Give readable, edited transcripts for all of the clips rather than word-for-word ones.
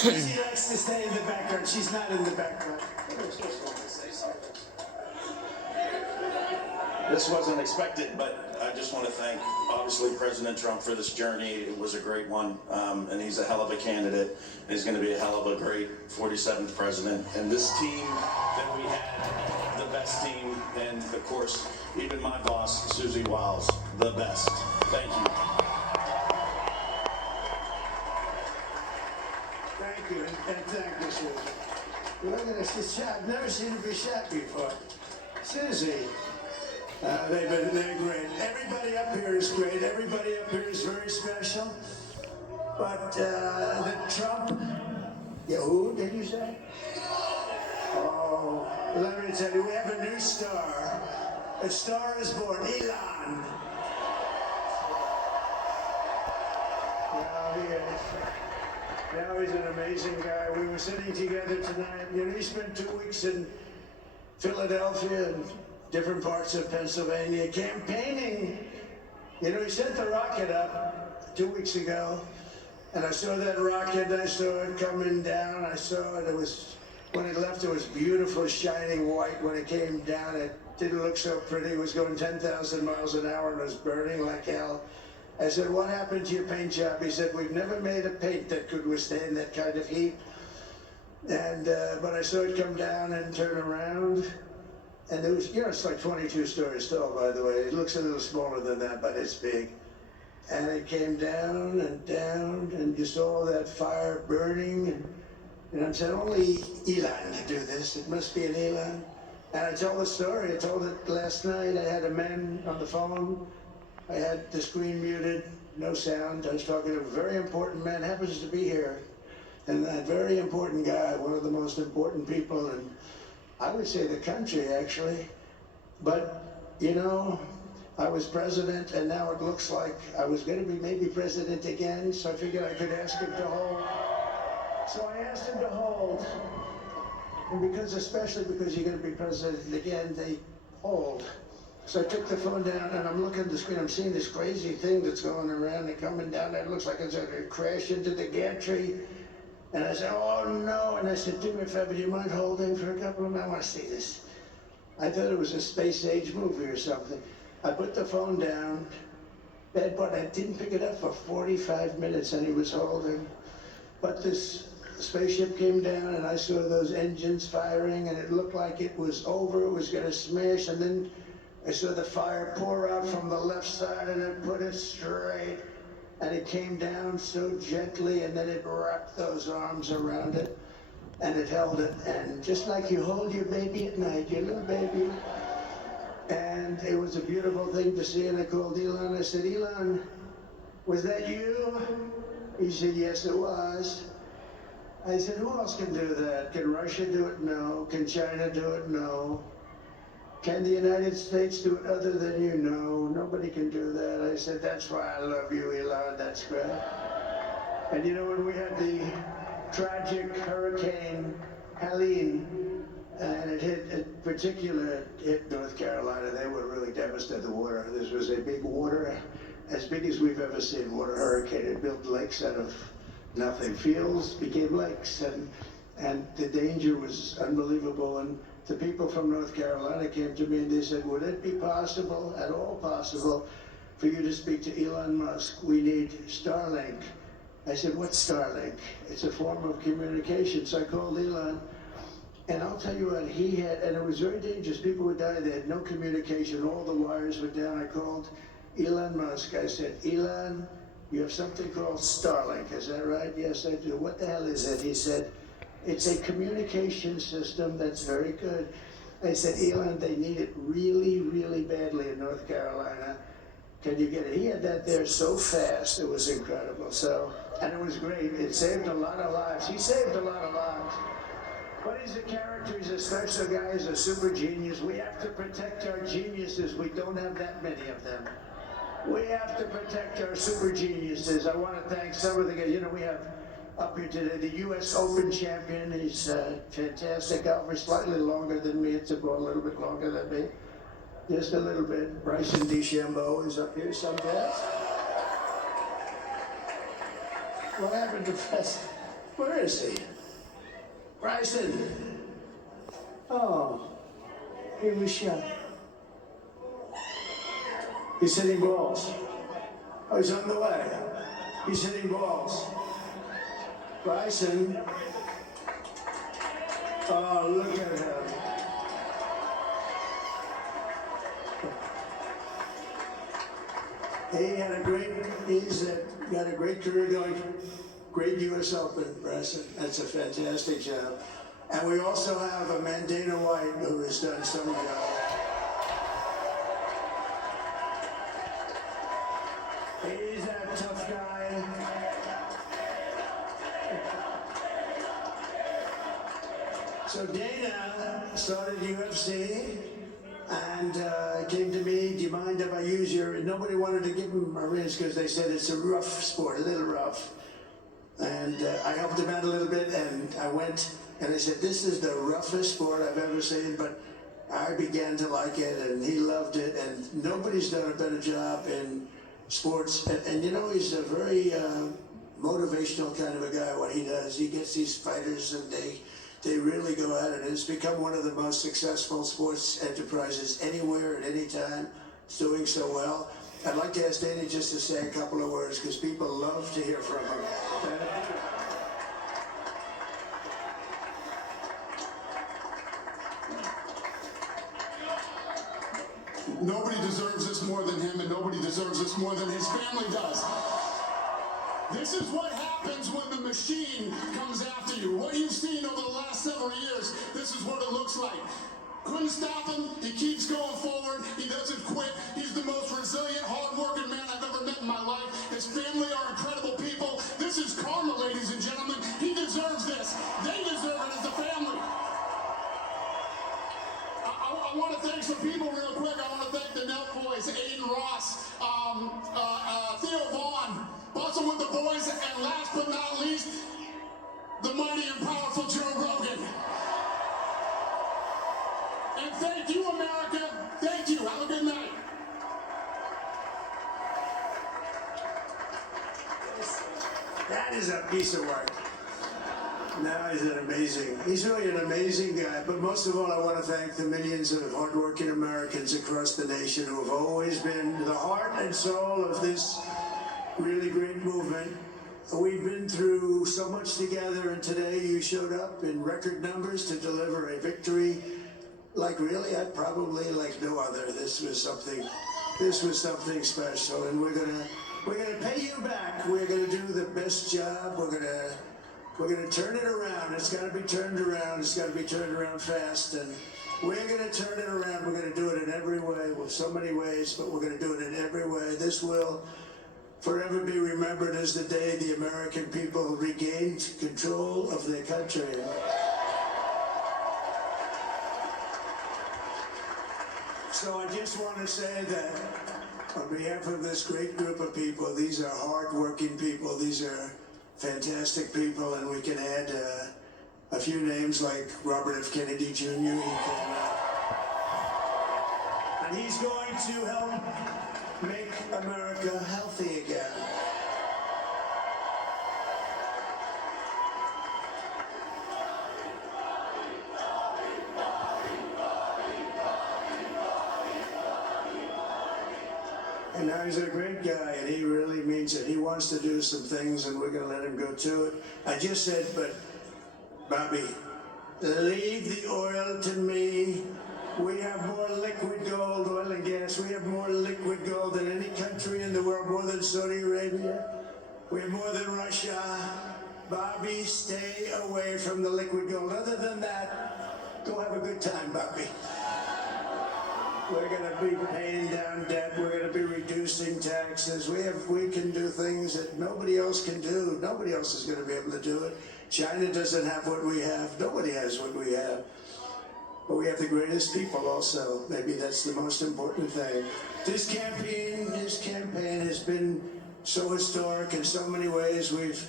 She likes to stay in the background. She's not in the background. This wasn't expected, but I just want to thank, obviously, President Trump for this journey. It was a great one, and he's a hell of a candidate. And he's going to be a hell of a great 47th president. And this team that we had, the best team, and of course, even my boss, Susie Wiles, the best. Thank you. Thank you, and thank you, Susie. Look at this, this shot. I've never seen her be shot before. Susie. They're great. Everybody up here is great. Everybody up here is very special. But the Trump, yeah, who did you say? Oh, let me tell you, we have a new star. A star is born, Elon. Now he's an amazing guy. We were sitting together tonight. You know, he spent 2 weeks in Philadelphia and different parts of Pennsylvania campaigning. You know, he sent the rocket up 2 weeks ago, and I saw that rocket, I saw it coming down, I saw it, when it left, it was beautiful, shining white. When it came down, it didn't look so pretty. It was going 10,000 miles an hour and it was burning like hell. I said, what happened to your paint job? He said, we've never made a paint that could withstand that kind of heat. And, but I saw it come down and turn around. And there was, you know, it's like 22 stories tall, by the way. It looks a little smaller than that, but it's big. And it came down, and you saw that fire burning. And I said, only Elon could do this. It must be an Elon. And I told the story. I told it last night. I had a man on the phone. I had the screen muted, no sound. I was talking to a very important man, happens to be here. And that very important guy, one of the most important people in, I would say, the country, actually. But, you know, I was president, and now it looks like I was going to be maybe president again, so I figured I could ask him to hold. So I asked him to hold. And especially because you're going to be president again, they hold. So I took the phone down, and I'm looking at the screen. I'm seeing this crazy thing that's going around and coming down. It looks like it's going to crash into the gantry. And I said, oh, no. And I said, do me a favor, do you mind holding for a couple of minutes? I want to see this. I thought it was a space-age movie or something. I put the phone down, but I didn't pick it up for 45 minutes, and he was holding. But this spaceship came down, and I saw those engines firing, and it looked like it was over. It was going to smash, and then I saw the fire pour out from the left side, and it put it straight. And it came down so gently, and then it wrapped those arms around it, and it held it. And just like you hold your baby at night, your little baby. And it was a beautiful thing to see, and I called Elon. I said, Elon, was that you? He said, yes, it was. I said, who else can do that? Can Russia do it? No. Can China do it? No. Can the United States do it other than you? No, nobody can do that. I said, that's why I love you, Elon, that's great. And you know, when we had the tragic Hurricane Helene, and it hit North Carolina, they were really devastated, the water. This was a big water, as big as we've ever seen, water hurricane. It built lakes out of nothing. Fields became lakes, and the danger was unbelievable. And the people from North Carolina came to me and they said, would it be possible, at all possible, for you to speak to Elon Musk? We need Starlink. I said, what's Starlink? It's a form of communication. So I called Elon, and I'll tell you what, he had, and it was very dangerous. People would die. They had no communication. All the wires were down. I called Elon Musk. I said, Elon, you have something called Starlink. Is that right? Yes, I do. What the hell is it? He said, it's a communication system that's very good. I said, Elon, they need it really, really badly in North Carolina. Can you get it? He had that there so fast, it was incredible. So, and it was great. It saved a lot of lives. He saved a lot of lives. But he's a character, he's a special guy, he's a super genius. We have to protect our geniuses. We don't have that many of them. We have to protect our super geniuses. I want to thank some of the guys. You know, we have up here today the U.S. Open champion. He's a fantastic golfer, slightly longer than me. It's about a little bit longer than me. Just a little bit. Bryson DeChambeau is up here sometimes. What happened to Preston? Where is he? Bryson. Oh, he was shot. He's hitting balls. Oh, he's on the way. He's hitting balls. Bryson. Oh, look at him. He had a great, got a great career going. Great U.S. Open, Bryson. That's a fantastic job. And we also have a man, Dana White, who has done some job. He's a tough guy. So Dana started UFC and came to me, do you mind if I use your, and nobody wanted to give him a rinse because they said it's a rough sport, a little rough. And I helped him out a little bit, and I went and I said, this is the roughest sport I've ever seen, but I began to like it, and he loved it, and nobody's done a better job in sports. And you know, he's a very motivational kind of a guy, what he does. He gets these fighters, and they really go at it. And it's become one of the most successful sports enterprises anywhere at any time. It's doing so well. I'd like to ask Danny just to say a couple of words, because people love to hear from him. Nobody deserves this more than him, and nobody deserves this more than his family does. This is what happens when the machine comes after you. What you've seen over the last several years, this is what it looks like. Couldn't stop him. He keeps going forward. He doesn't quit. He's the most resilient, hard-working man I've ever met in my life. His family are incredible people. This is karma, ladies and gentlemen. He deserves this. They deserve it as a family. I want to thank some people real quick. I want to thank the Nelk Boys, Aiden Ross, Theo Vaughn, Bustle with the Boys, and last but not least, the mighty and powerful Joe Rogan. And thank you, America. Thank you. Have a good night. That is a piece of work. Now he's really an amazing guy. But most of all, I want to thank the millions of hardworking Americans across the nation who have always been the heart and soul of this really great movement. We've been through so much together, and today you showed up in record numbers to deliver a victory like really, I probably like no other. This was something special, and we're gonna pay you back. We're gonna do the best job. We're gonna turn it around. It's gotta be turned around. It's gotta be turned around fast, and we're gonna turn it around. We're gonna do it in every way, with so many ways, but we're gonna do it in every way. This will forever be remembered as the day the American people regained control of their country. So I just want to say that on behalf of this great group of people, these are hard-working people, these are fantastic people, and we can add a few names like Robert F. Kennedy Jr. And he's going to help make America healthy again. And now he's a great guy, and he really means it. He wants to do some things, and we're going to let him go to it. I just said, but Bobby, leave the oil to me. We have more liquid gold, oil and gas. We have more liquid gold than any country in the world, more than Saudi Arabia. We have more than Russia. Bobby, stay away from the liquid gold. Other than that, go have a good time, Bobby. We're going to be paying down debt. We're going to be reducing taxes. We can do things that nobody else can do. Nobody else is going to be able to do it. China doesn't have what we have. Nobody has what we have. But we have the greatest people also. Maybe that's the most important thing. This campaign has been so historic in so many ways. We've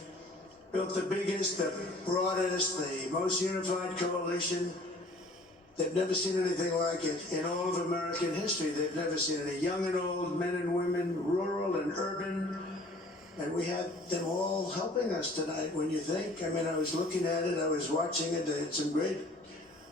built the biggest, the broadest, the most unified coalition. They've never seen anything like it in all of American history. They've never seen any young and old, men and women, rural and urban. And we had them all helping us. us tonight. When you think, I mean, I was looking at it, I was watching it, they had some great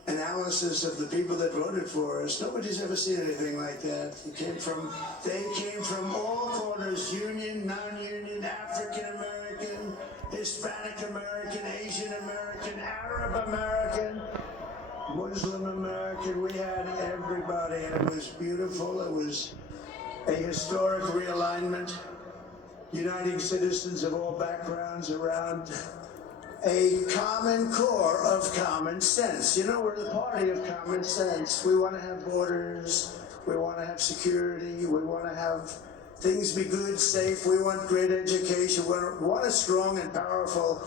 analysis of the people that voted for us. Nobody's ever seen anything like that. They came from all corners, union, non-union, African American, Hispanic American, Asian American, Arab American, Muslim American. We had everybody, and it was beautiful. It was a historic realignment, uniting citizens of all backgrounds around a common core of common sense. You know, we're the party of common sense. We want to have borders. We want to have security. We want to have things be good, safe. We want great education. We want a strong and powerful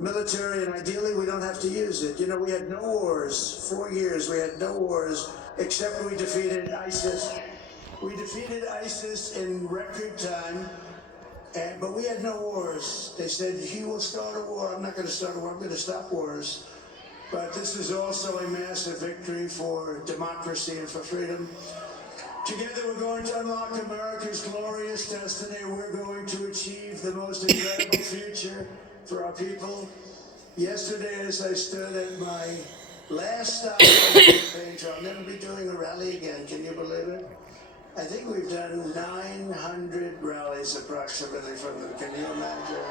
military, and ideally we don't have to use it. You know, we had no wars. 4 years we had no wars, except we defeated ISIS. We defeated ISIS in record time. But we had no wars. They said, you will start a war. I'm not going to start a war. I'm going to stop wars. But this is also a massive victory for democracy and for freedom. Together we're going to unlock America's glorious destiny. We're going to achieve the most incredible future for our people. Yesterday, as I stood at my last stop on the campaign trail, I'll never be doing a rally again. Can you believe it? I think we've done 900 rallies approximately from them. Can you imagine?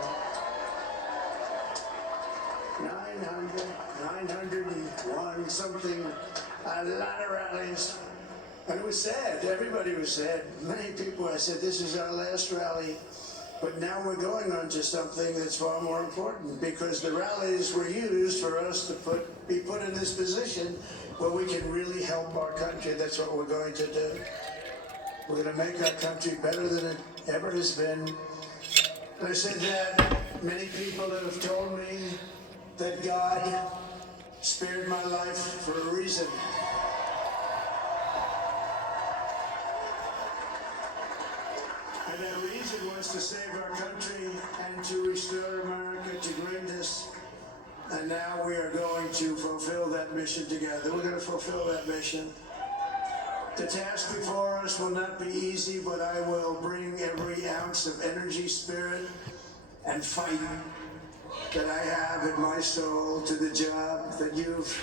901 something, a lot of rallies. And it was sad. Everybody was sad. Many people, I said, this is our last rally. But now we're going on to something that's far more important, because the rallies were used for us to be put in this position where we can really help our country. That's what we're going to do. We're going to make our country better than it ever has been. And I said that many people have told me that God spared my life for a reason. And that reason was to save our country and to restore America to greatness. And now we are going to fulfill that mission together. We're going to fulfill that mission. The task before us will not be easy, but I will bring every ounce of energy, spirit, and fight that I have in my soul to the job that you've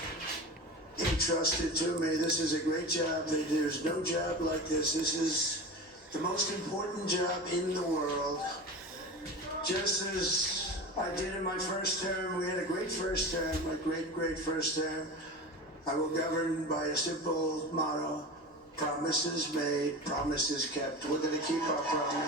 entrusted to me. This is a great job. There's no job like this. This is the most important job in the world. Just as I did in my first term, we had a great first term, a great first term. I will govern by a simple motto: promises made, promises kept. We're going to keep our promises.